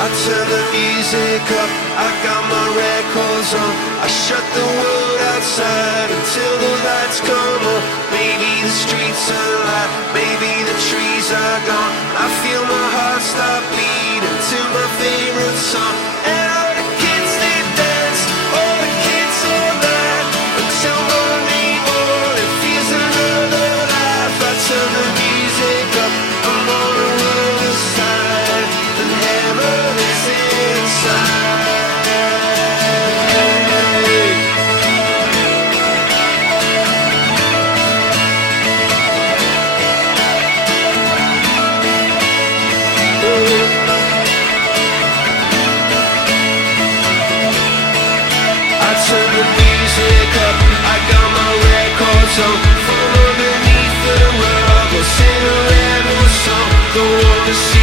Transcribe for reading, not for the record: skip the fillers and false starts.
I turn the music up, I got my records on. I shut the world outside until the lights come on. Maybe the streets are alive, maybe the trees are gone. I feel my heart stop beating to my favorite song. And all the kids they dance, all the kids all night until Monday morning feels another life. I turn the music up, I'm on the world aside, and heaven is inside. I turn the music up, I got my records on. From underneath the rug, I'll sing a rebel song. Don't wanna see